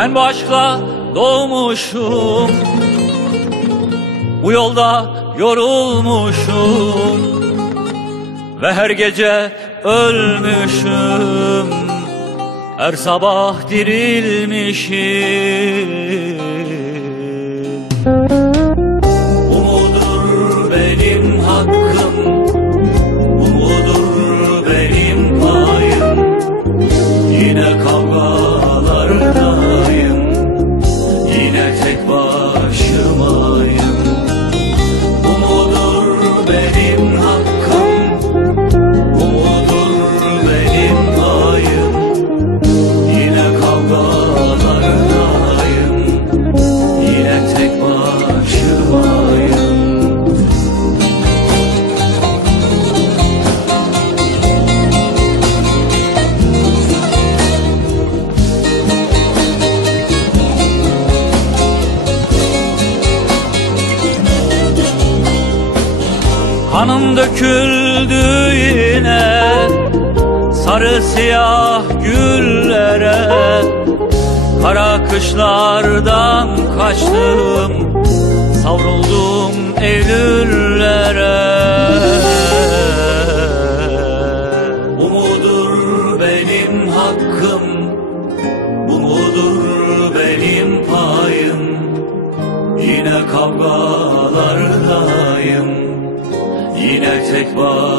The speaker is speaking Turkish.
Ben bu aşkla doğmuşum. Bu yolda yorulmuşum. Ve her gece ölmüşüm. Her sabah dirilmişim. Umudur benim hakkım. Umudur benim payım. Yine kavgalardayım Kanım döküldü yine Sarı siyah güllere. Kara kışlardan kaçtım Savruldum Eylüllere. Umudur benim hakkım Umudur benim payım. Yine kavgalardayım take one.